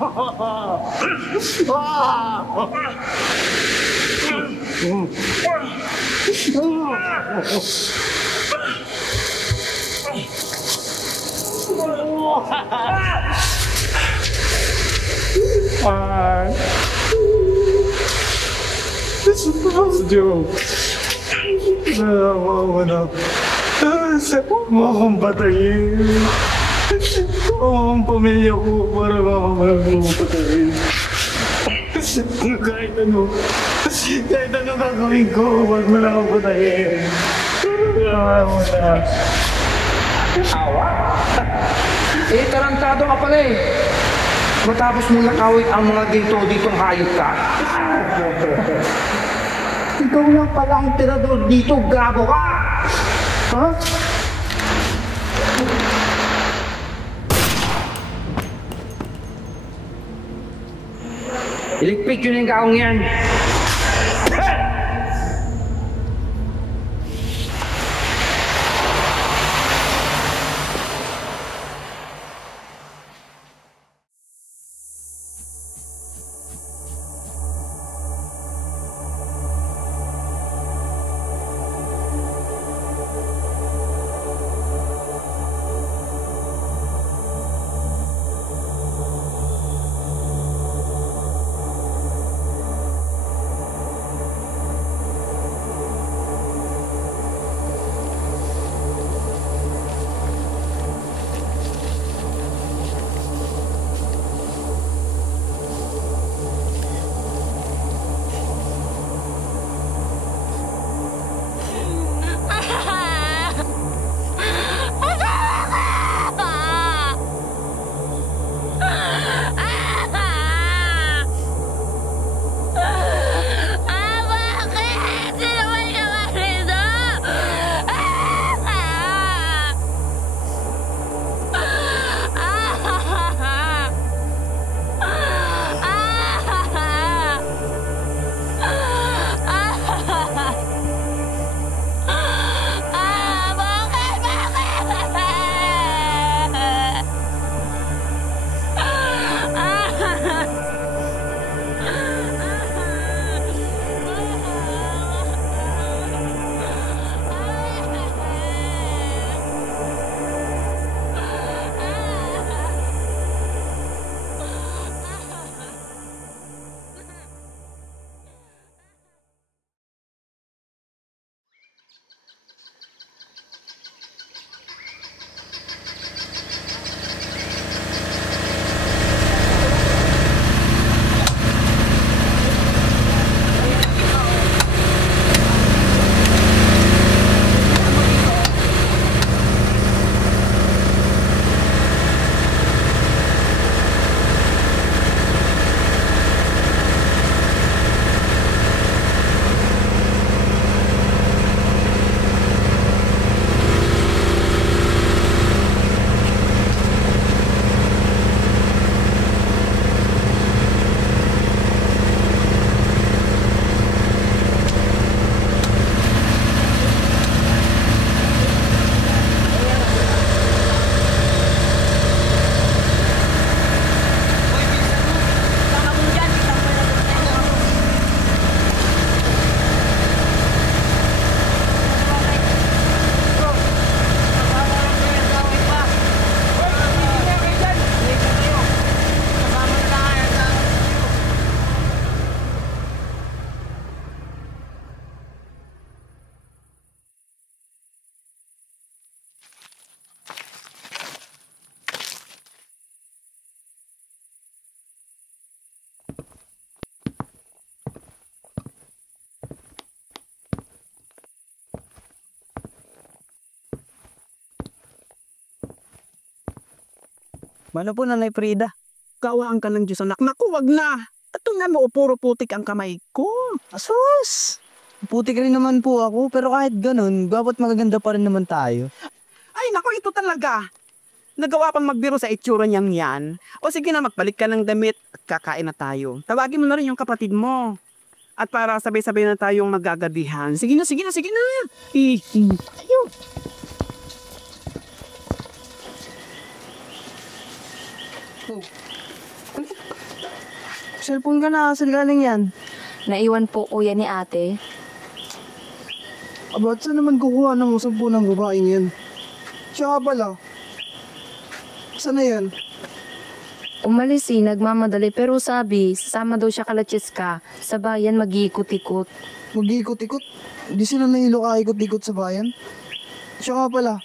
This is supposed to do. Mo akong patayin. Ang pamilya ko para makakamalang patayin. Kahit ano gagawin ko, huwag mo lang akong patayin. Awa mo na. Awa? Eh, tarantado ka pala eh. Matapos mo nakawit ang mga ginto ditong hayop ka. Ikaw lang pala ang tirador dito, gago ka! Ha? Iligpit yun yung gaong yan. Mano po, Nanay Frida? Kawaan ka ng Diyos, anak. Naku, wag na. Ito nga mo, puro putik ang kamay ko. Asus! Putik rin naman po ako, pero kahit ganun, dapat magaganda pa rin naman tayo. Ay, naku, ito talaga. Nagawa pang magbiro sa itsura niyang yan. O sige na, magbalik ka ng damit at kakain na tayo. Tawagin mo na rin yung kapatid mo. At para sabay-sabay na tayong magagadihan. Sige na, sige na, sige na. Ayun. Oh. Cellphone ka na, saan galing yan? Naiwan po kuya ni ate. Aba, saan naman kukuha ng cellphone ng babaeng yan? Siya pala. Saan na yan? Umalis nagmamadali pero sabi, sasama daw siya kala Cheska. Sa bayan mag-iikot-ikot. Mag-iikot-ikot? Hindi sila nahilo ka ikot-ikot sa bayan? Siya pala.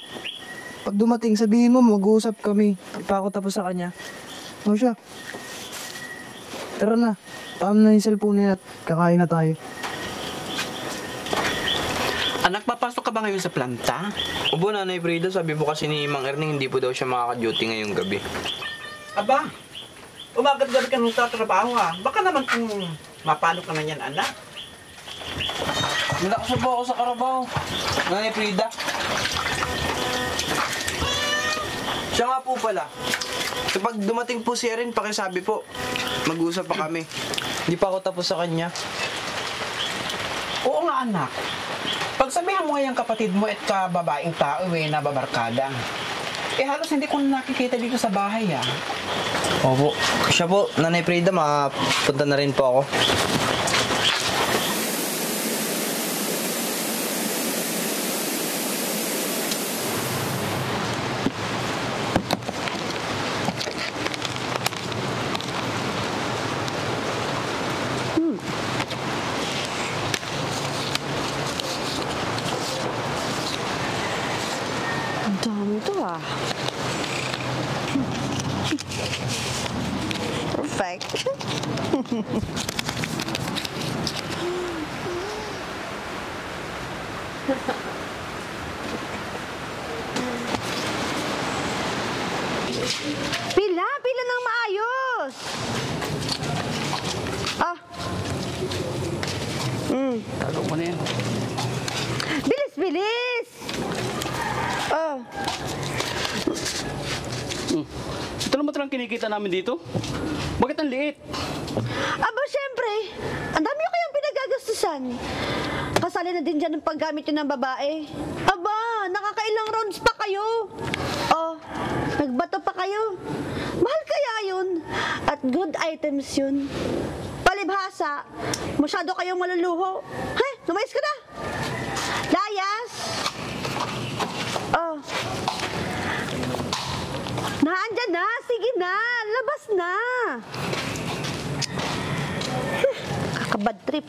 Pag dumating, sabihin mo, mag-uusap kami. Di pa ako tapos sa kanya. Ano siya? Tara na. Tama na yung cellphone niya at kakain na tayo. Anak, papasok ka ba ngayon sa planta? Opo, Nanay Frida, sabi po kasi ni Mang Erning hindi po daw siya makaka-duty ngayong gabi. Aba, umagat-gabi ka nung tatrabaho Baka naman kung mapano ka na yan, anak. Nalakas po ako sa Carabao, Nanay Frida. Siya nga po pala. Kapag dumating po si Erin, pakisabi po. Mag-uusap pa kami. Hindi pa ako tapos sa kanya. Oo nga, anak. Pagsabihan mo nga yung kapatid mo at kababaeng tao na babarkada. Halos hindi ko nakikita dito sa bahay Opo. Siya po, Nanay Frida, makapunta na rin po ako. Ang dami to Perfect. Pila ng maayos. Tago mo na yan. Bilis. Ito naman talagang kinikita namin dito. Bakit ang liit? Aba, syempre. Ang dami ko kayang pinagagastusan. Kasali na din dyan ang paggamit yun ng babae. Aba, nakakailang rounds pa kayo. Nagbato pa kayo. Mahal kaya yun. At good items yun. Palibhasa, masyado kayong maluluho. Lumayas ka na. Layas. Naandyan na. Sige na. Labas na. Kakabad trip.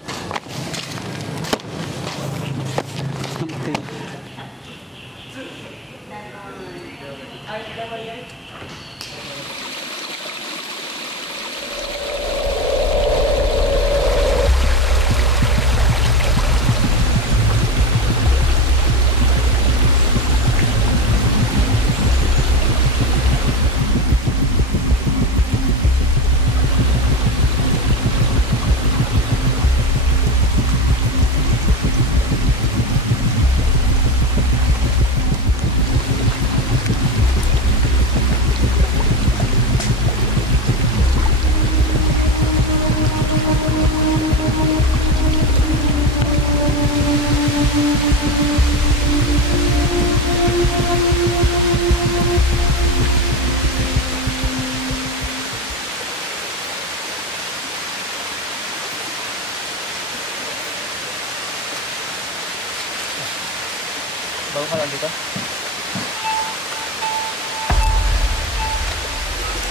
Bago ka lang dito?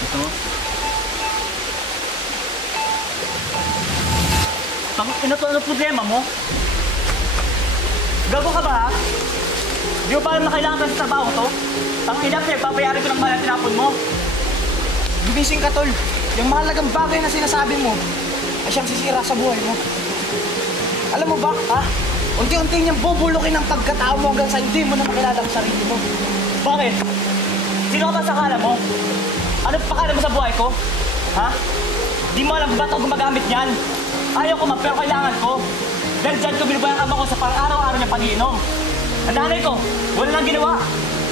Ito. Ano problema mo? Gago ka ba Di mo pa alam na kailangan ka sa trabaho to? Ina, papayarin ko ng mahal ang tinapon mo. Gumising ka, tol. Yung mahalagang bagay na sinasabi mo ay siyang sisira sa buhay mo. Alam mo ba, unti-unti niyang bubulukin ang pagkatao mo hanggang sa hindi mo na makilala ang sarili mo. Bakit? Sino ka ba sa akala mo? Ano pakala mo sa buhay ko? Di mo alam ba't ako gumagamit niyan? Ayaw ko pero kailangan ko. Dahil dyan ko binubuhay ang ama ko sa pang-araw-araw niyang pag-iinom. Ang nanay ko, wala lang ginawa.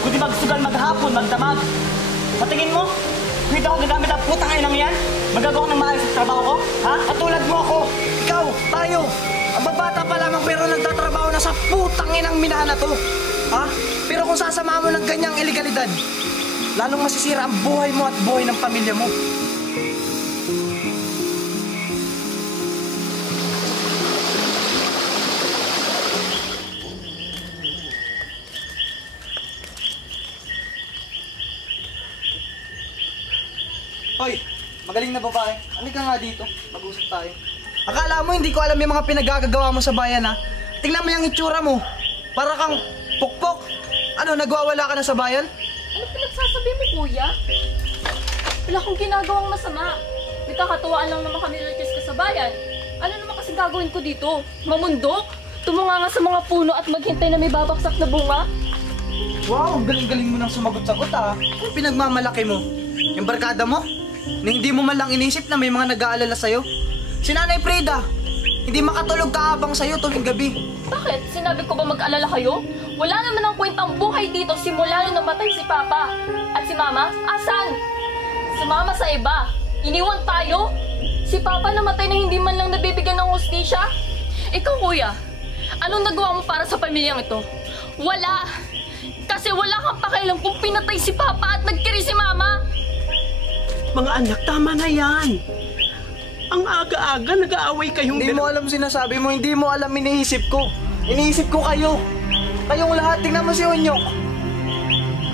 Kundi magsugal maghapon, magdamag. Sa tingin mo, hindi ako gagamit ang putang inang yan? Magagawa ko ng maayos sa trabaho ko? Katulad mo ako, ikaw, tayo. Ang babata pa lamang pero nagtatrabaho na sa putang inang minahan na to. Pero kung sasama mo ng ganyang iligalidad, lalong masisira ang buhay mo at buhay ng pamilya mo. Magaling na babae. Halika nga dito. Mag-usap tayo. Akala mo hindi ko alam yung mga pinagagagawa mo sa bayan, ha? Tingnan mo yung itsura mo. Para kang pukpok. Ano, nagwawala ka na sa bayan? Ano pinagsasabi mo, kuya? Wala akong ginagawang masama. Nagkakatuwaan lang naman kami ng Diyos sa bayan. Ano naman kasi gagawin ko dito? Mamundok? Tumunga nga sa mga puno at maghintay na may babaksak na bunga? Wow, ang galing-galing mo nang sumagot-sagot, ha? Ano pinagmamalaki mo? Yung barkada mo? Na hindi mo man lang inisip na may mga nag-aalala sa'yo? Si Nanay Frida, hindi makatulog kaabang sa'yo tuwing gabi. Bakit? Sinabi ko ba mag-alala kayo? Wala naman ang kwentang buhay dito simula nung namatay si Papa. At si Mama, asan? Si Mama sa iba. Iniwan tayo? Si Papa namatay na hindi man lang nabibigyan ng hustisya? Ikaw, kuya, anong nagawa mo para sa pamilyang ito? Wala! Kasi wala kang pakialam kung pinatay si Papa at nagkiri si Mama! Mga anak, tama na yan. Ang aga-aga, nag-aaway kayong Hindi mo alam sinasabi mo, hindi mo alam iniisip ko. Iniisip ko kayo. Kayong lahat, tingnan mo si Onyok.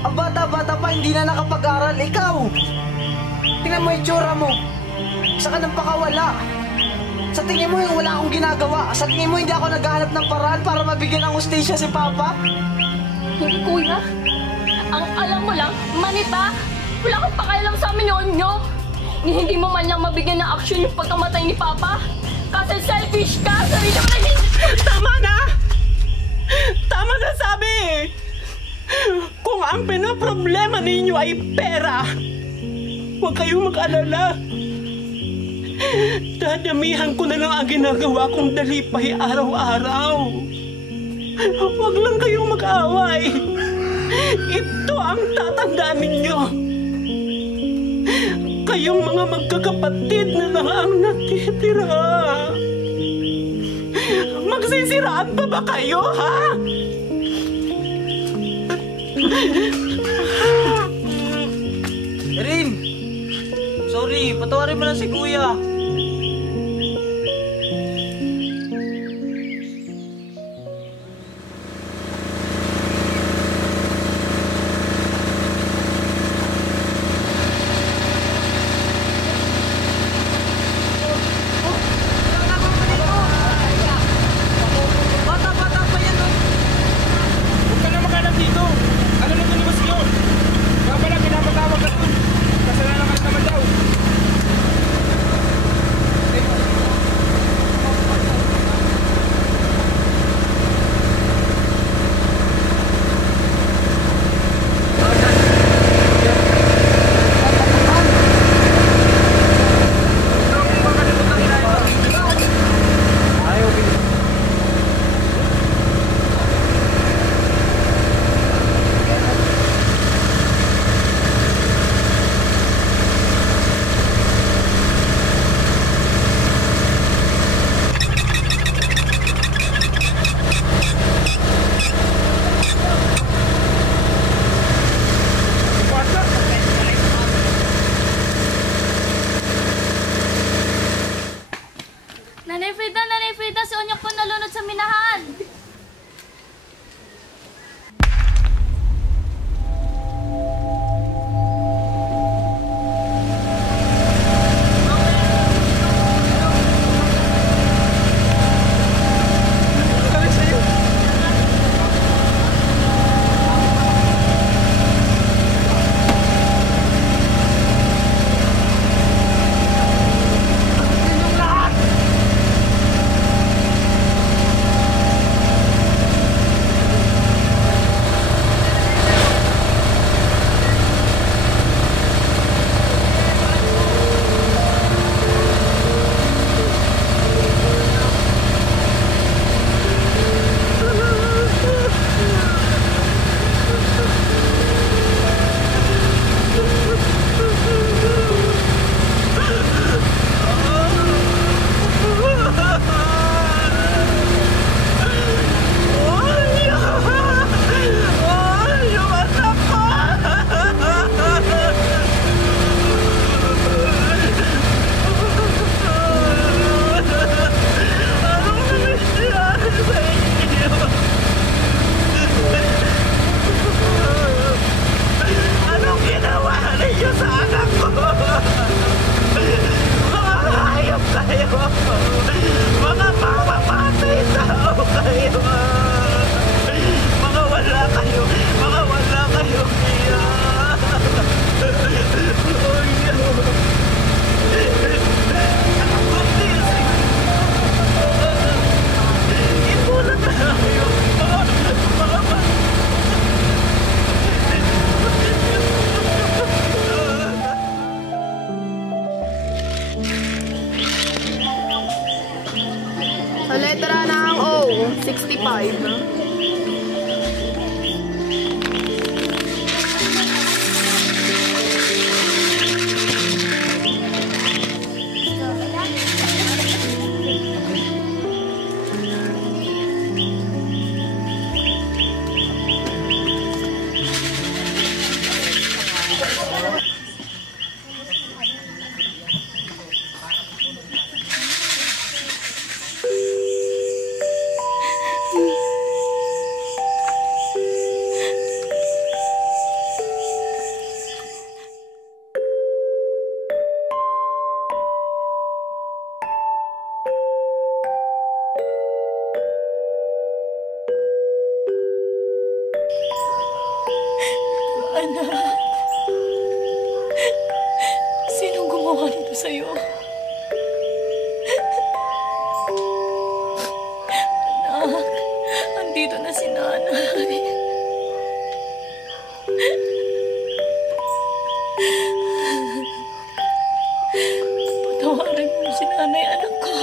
Ang bata-bata pa, hindi na nakapag-aral. Ikaw! Tingnan mo yung itsura mo. Saka nang pakawala. Sa tingin mo yung wala akong ginagawa. Sa tingin mo hindi ako naghahanap ng paraan para mabigyan ng hustisya si Papa. Hindi, kuya. Ang alam mo lang, manita. Wala kang pakialam sa amin yun, nyo. Ni hindi mo man lang mabigyan ng aksyon yung pagkamatay ni Papa. Kasi selfish ka. Sarili mo na Tama na! Tama na sabi! Kung ang pinaproblema ninyo ay pera, huwag kayong mag-alala. Dadamihan ko na lang ang ginagawa kong dalipay araw-araw. Huwag lang kayong mag-away. Ito ang tatandaan ninyo. Kayong mga magkakapatid na lang ang natitira. Magsisiraan pa ba kayo, ha? Erin! Sorry, patawarin mo na si Kuya. Bata-bata pa yan, oh. Huwag ka na makalam dito. Ano na tulibas yun? Kaya pala pinapatawag ka dun. Kasalanan ka naman daw. Nanay Frida, si Onyok po nalunod sa minahan. Sa letra ng O, 65. Anak, sinong gumawa nito sa'yo? Anak, andito na si nanay. Patawarin mo si nanay, anak ko.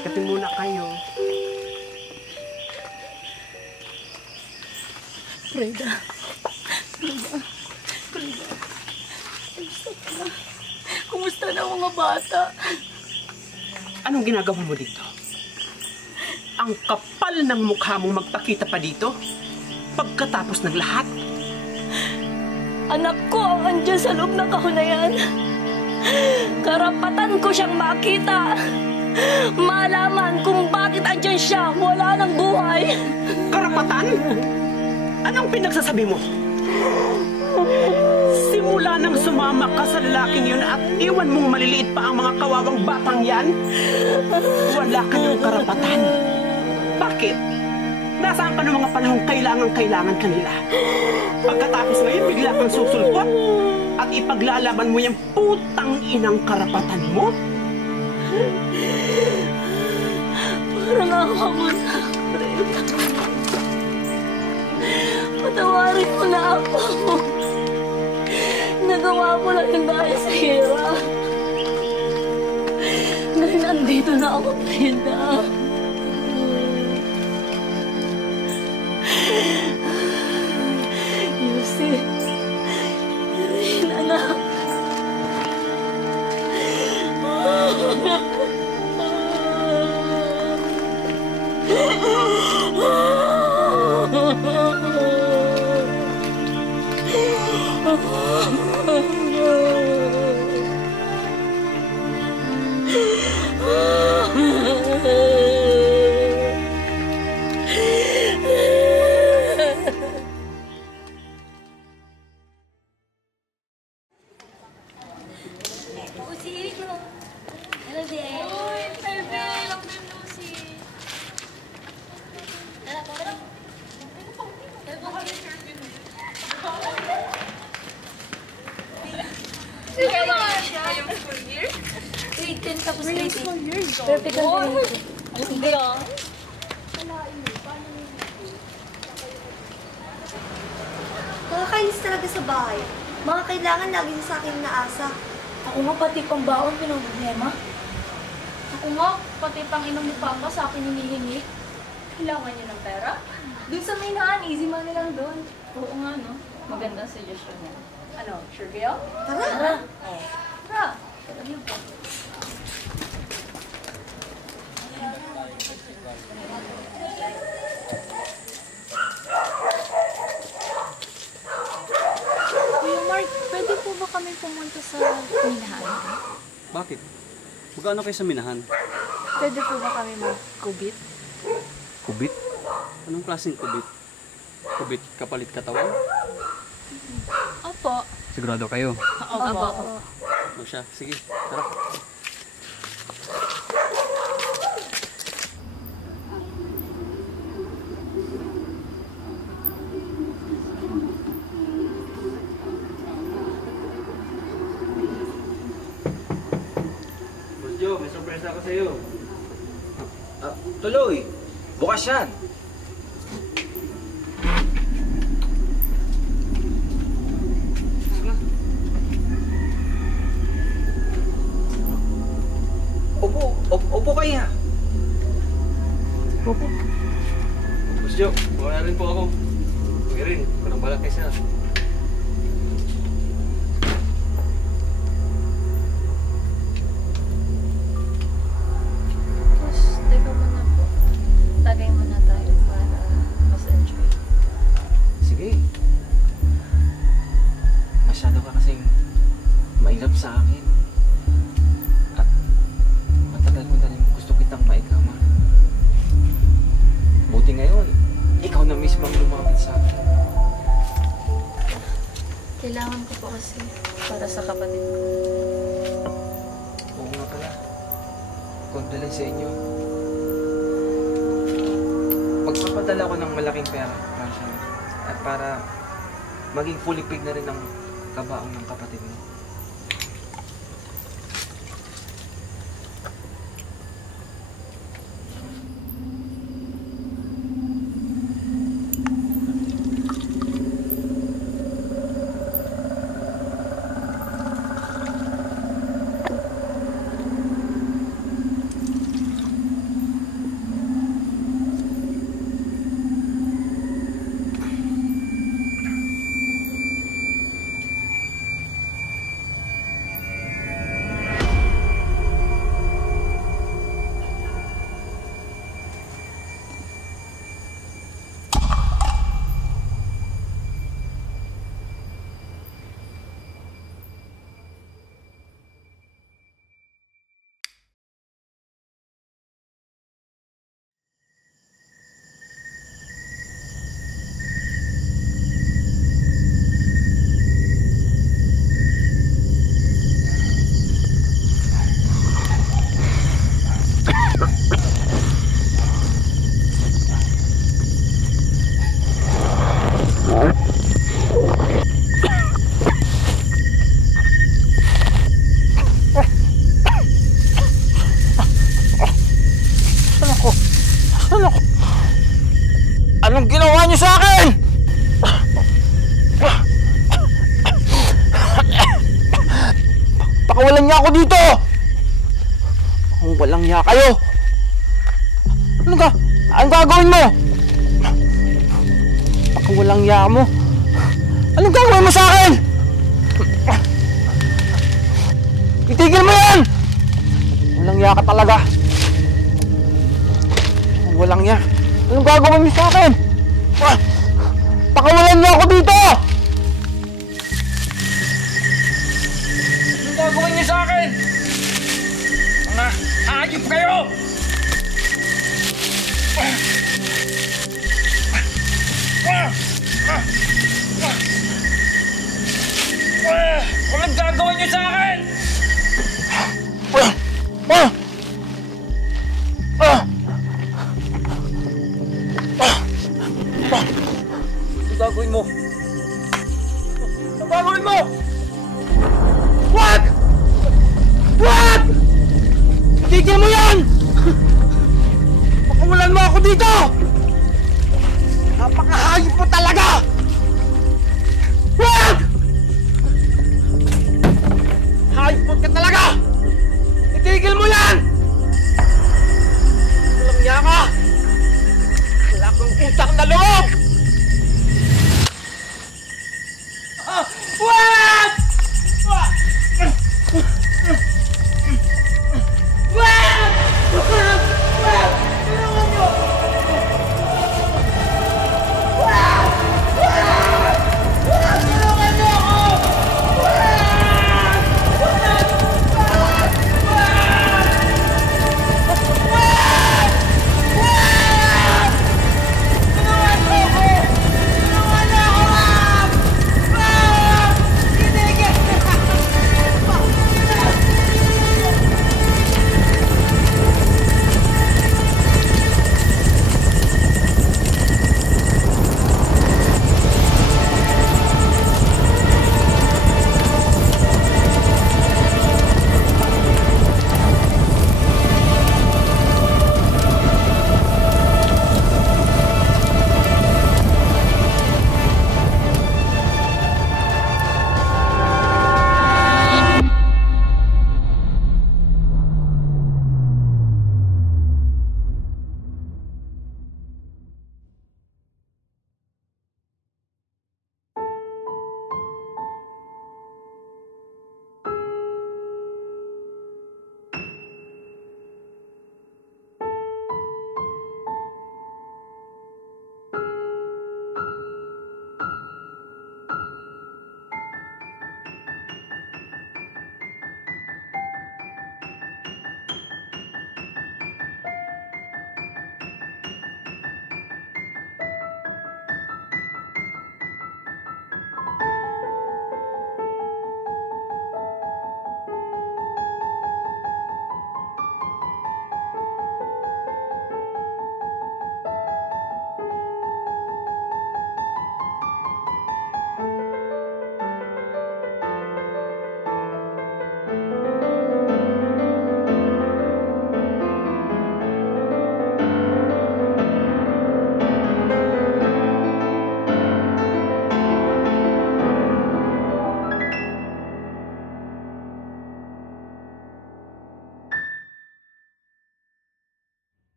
Kape muna kayo. Freda. Freda. Freda. Kumusta ka? Kumusta na ang mga bata? Anong ginagawa mo dito? Ang kapal ng mukha mong magpakita pa dito? Pagkatapos ng lahat? Anak ko ang andyan sa loob ng kahon na yan. Karapatan ko siyang makita. Malaman kung bakit andyan siya, wala ng buhay. Karapatan? Anong pinagsasabi mo? Simula nang sumama ka sa lalaking yun at iwan mong maliliit pa ang mga kawawang batang yan, wala ka ng karapatan. Bakit? Nasaan ka ng mga panahong kailangan kanila? Pagkatapos ngayon, bigla kang susulpot at ipaglalaban mo yung putang inang karapatan mo? Parang ako na, Freda. Patawarin mo na ako. Nagawa ko lang yung dahil sa hirap. Ngayon, nandito na ako, Freda. Yusef. Rin, anak. Perfect ang hindi ah. Nakakainis talaga sa bahay. Mga kailangan lagi sa akin naasa. Ako nga pati pang baon pinoproblema. Ako nga pati pang inang ni Papa sa akin hinihingi. Kailangan niyo ng pera? Doon sa minahan, easy money lang doon. Oo nga no, magandang suggestion niya. Ano, sure kayo? Tara! Tara! Oh. Tara! Tara niyo po. Kuya Mark, pwede po ba kami pumunta sa minahan? Bakit? Magkano kayo sa minahan? Pwede po ba kami mag-kubit? Kubit? Anong klaseng kubit? Kubit kapalit katawan? Opo. Sigurado kayo? Opo. O siya, sige, tara. Boss Joe, may surprise ako sa'yo. Tuloy! Bukas yan. Upo kayo. Upo. Boss Joe, wala rin po ako. Huwag rin, parang balak kayo siya. Boss, teka muna po. Tagay muna tayo para mas enjoy. Sige. Masyado ka kasing mailap sa akin. At matagal ko na rin gusto kitang maikama. Buti ngayon, ikaw na mismo ang lumapit sa akin. Kailangan ko po kasi para sa kapatid ko. Oo nga pala. Condolence sa inyo. Magpapadala ko ng malaking pera para sa inyo. At para maging pulipig na rin ang kabaong ng kapatid mo. Anong ginawa niyo sa akin? Pakawalan niya ako dito! Kung walang niya kayo! Anong gagawin mo? Pakawalang niya mo! Anong gagawin mo sa akin? Itigil mo yan! Walang niya ka talaga! Kung walang niya, anong gagawin mo sa akin? Pakawalan niyo ako dito! Anong gagawin niyo sa akin? Mga hayop kayo! Anong gagawin niyo sa akin? Ano gagawin mo? Ano gagawin mo? Wag! Wag! Tigil mo yan! Pakawalan mo ako dito!